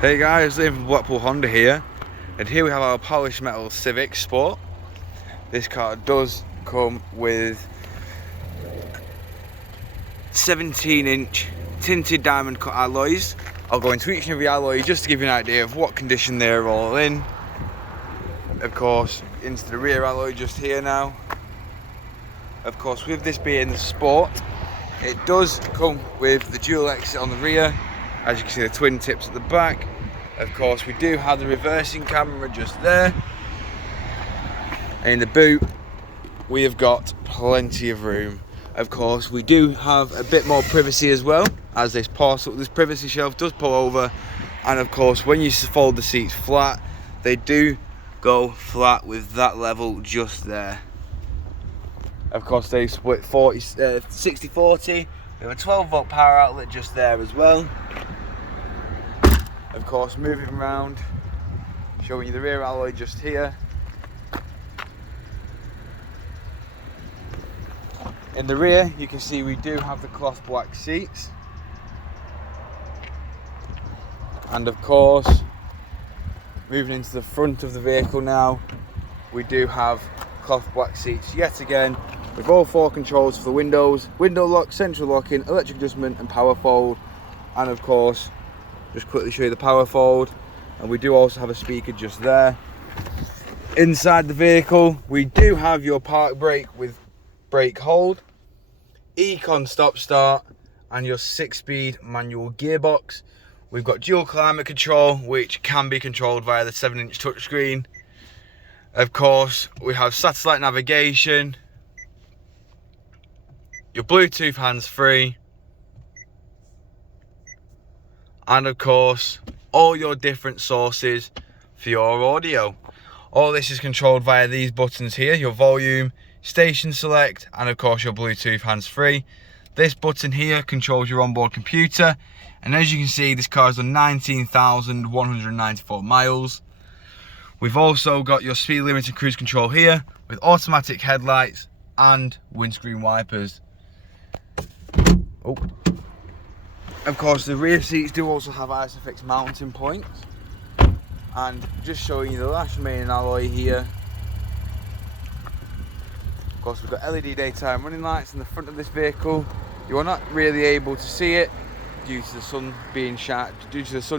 Hey guys, Liam from Blackpool Honda here, and here we have our polished metal Civic Sport. This car does come with 17-inch tinted diamond cut alloys. I'll go into each and every alloy just to give you an idea of what condition they're all in. Of course, into the rear alloy just here now. Of course, with this being the Sport, it does come with the dual exit on the rear. As you can see, the twin tips at the back. Of course, we do have the reversing camera just there. And in the boot, we have got plenty of room. Of course, we do have a bit more privacy as well, as this privacy shelf does pull over. And of course, when you fold the seats flat, they do go flat with that level just there. Of course, they split 60-40. We have a 12-volt power outlet just there as well. Of course, moving around, showing you the rear alloy just here. In the rear, you can see we do have the cloth black seats. And of course, moving into the front of the vehicle now, we do have cloth black seats yet again, with all 4 controls for the windows, window lock, central locking, electric adjustment and power fold. And of course, just quickly show you the power fold, and we do also have a speaker just there. Inside the vehicle, we do have your park brake with brake hold, Econ stop start, and your 6-speed manual gearbox. We've got dual climate control, which can be controlled via the 7-inch touchscreen. Of course, we have satellite navigation, your Bluetooth hands-free, and of course, all your different sources for your audio. All this is controlled via these buttons here, your volume, station select, and of course your Bluetooth hands-free. This button here controls your onboard computer, and as you can see, this car has done 19,194 miles. We've also got your speed limit and cruise control here, with automatic headlights and windscreen wipers. Oh. Of course, the rear seats do also have ISOFIX mounting points. And just showing you the lash remaining alloy here. Of course, we've got LED daytime running lights in the front of this vehicle. You are not really able to see it due to the sun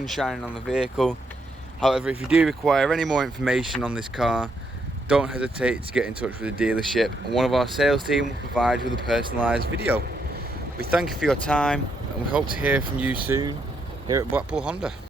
shining on the vehicle. However, if you do require any more information on this car, don't hesitate to get in touch with the dealership, and one of our sales team will provide you with a personalised video. We thank you for your time, and we hope to hear from you soon here at Blackpool Honda.